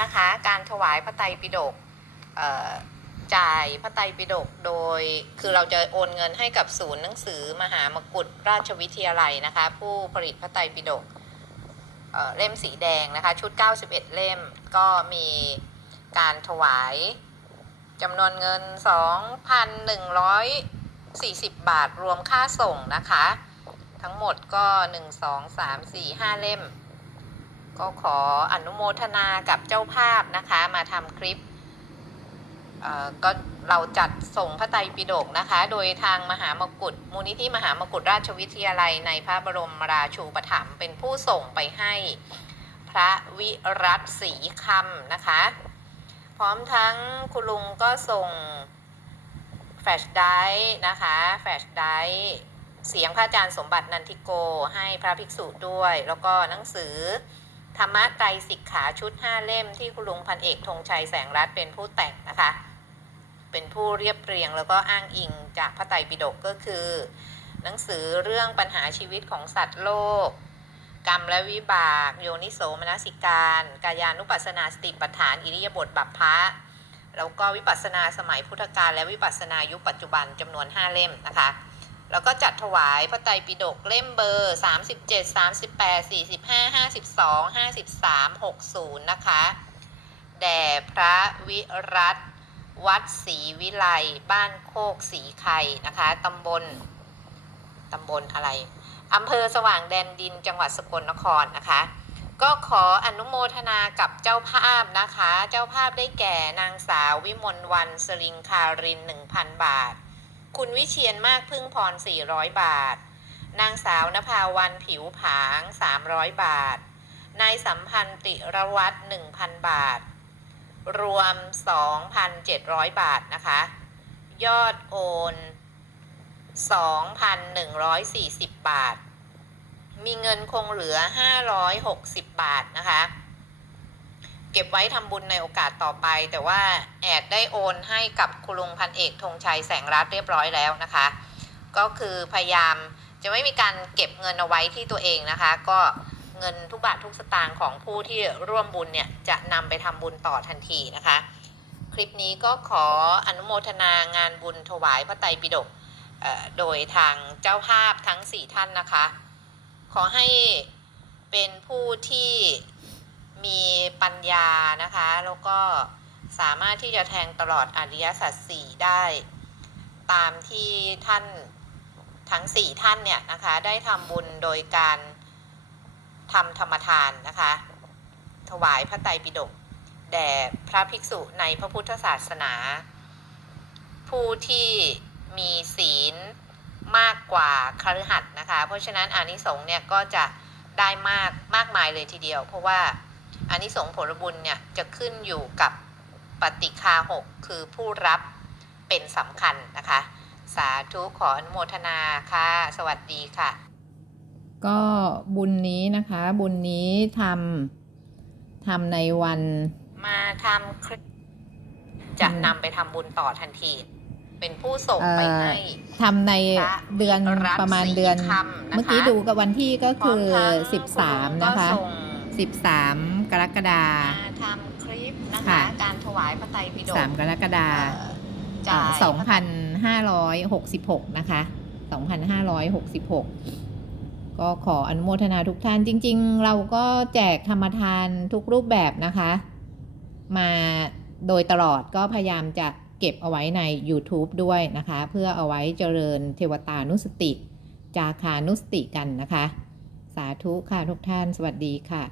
นะคะ การถวายพระไตรปิฎกจ่ายพระไตรปิฎกโดย คือเราจะโอนเงินให้กับศูนย์หนังสือมหามกุฏราชวิทยาลัยนะคะ ผู้ผลิตพระไตรปิฎกเเล่มสีแดงนะคะ ชุด 91 เล่มก็มีการถวายจำนวนเงิน 2,140 บาทรวมค่าส่งนะคะ ทั้งหมดก็ 1 2 3 4 5 เล่ม ก็ขออนุโมทนากับเจ้าภาพนะคะมาทำคลิปก็เราจัดส่งพระไตรปิฎกนะคะ โดยทางมหามกุฏมูลนิธิมหามกุฏราชวิทยาลัยในพระบรมราชูปถัมภ์เป็นผู้ส่งไปให้พระวิรัตศรีคำนะคะ พร้อมทั้งคุณลุงก็ส่งแฟชไดรฟ์นะคะแฟชไดรฟ์เสียงพระอาจารย์สมบัตินันทิโกให้พระภิกษุด้วย แล้วก็หนังสือ ธรรมะไตรสิกขาชุด5เล่มที่คุณลุงพันเอกธงชัยแสงรัตน์เป็นผู้แต่งนะคะ เป็นผู้เรียบเรียงแล้วก็อ้างอิงจากพระไตรปิฎกก็คือ หนังสือเรื่องปัญหาชีวิตของสัตว์โลก กรรมและวิบาก โยนิโสมนสิการ กายานุปัสสนาสติปัฏฐานอิริยาบถบัพพะแล้วก็วิปัสสนาสมัยพุทธกาลและวิปัสสนายุคปัจจุบันจำนวน 5 เล่มนะคะ แล้วก็จัดถวายพระไตรปิฎกเล่มเบอร์ 37 38 45 52 53 60 นะคะ แด่พระวิรัตวัดศรีวิไลบ้านโคกศรีไข่นะคะตำบลตำบลอะไรอำเภอสว่างแดนดินจังหวัดสกลนครนะคะ ก็ขออนุโมทนากับเจ้าภาพนะคะ เจ้าภาพได้แก่นางสาววิมลวันสลิงคาริน 1,000 บาท คุณวิเชียนมากพึ่งพร 400 บาท นางสาวนภาวันผิวผาง 300 บาท นายสัมพันธ์ติรวัตร1,000 บาท รวม 2,700 บาทนะคะ ยอดโอน 2,140 บาท มีเงินคงเหลือ 560 บาทนะคะ เก็บไว้ทำบุญในโอกาสต่อไป แต่ว่าแอดได้โอนให้กับคุณลุงพันเอกธงชัยแสงรัตเรียบร้อยแล้วนะคะ ก็คือพยายามจะไม่มีการเก็บเงินเอาไว้ที่ตัวเองนะคะ ก็เงินทุกบาททุกสตางค์ของผู้ที่ร่วมบุญเนี่ยจะนำไปทำบุญต่อทันทีนะคะ คลิปนี้ก็ขออนุโมทนางานบุญถวายพระไตรปิฎกโดยทางเจ้าภาพทั้ง 4 ท่านนะคะ ขอให้เป็นผู้ที่ มีปัญญานะคะ แล้วก็สามารถที่จะแทงตลอดอริยสัจสี่ได้ ตามที่ท่านทั้ง4ท่านเนี่ยนะคะ ได้ทำบุญโดยการทำธรรมทานนะคะ ถวายพระไตรปิฎกแด่พระภิกษุในพระพุทธศาสนา ผู้ที่มีศีลมากกว่าคฤหัสถ์นะคะ เพราะฉะนั้นอานิสงส์เนี่ยก็จะได้มากมากมายเลยทีเดียว เพราะว่า อานิสงส์ผลบุญเนี่ยจะขึ้นอยู่กับปฏิคาหกคือผู้รับเป็นสำคัญนะคะ สาธุขออนุโมทนาค่ะ สวัสดีค่ะ ก็บุญนี้นะคะ บุญนี้ทำทำในวันมาทำคลิปจะนำไปทำบุญต่อทันที เป็นผู้ส่งไปให้ทำในพระเดือนวิรัติประมาณศเดือนคำนะคะเมื่อกี้ดูกับวันที่ก็คือพร้มทั้ง13 นะคะก็ส่ง13 กรกฎามาทำคลิปนะคะค่ะการถวายพระไตรปิฎก3กรกฎาเอ่อจ่าย2566นะคะ2566ก็ขออนุโมทนาทุกท่านจริง ๆ เราก็แจกธรรมทานทุกรูปแบบนะคะ มาโดยตลอดก็พยายามจะเก็บเอาไว้ใน YouTube ด้วยนะคะ เพื่อเอาไว้เจริญเทวตานุสติ จาคานุสติกันนะคะ สาธุค่ะทุกท่านสวัสดีค่ะ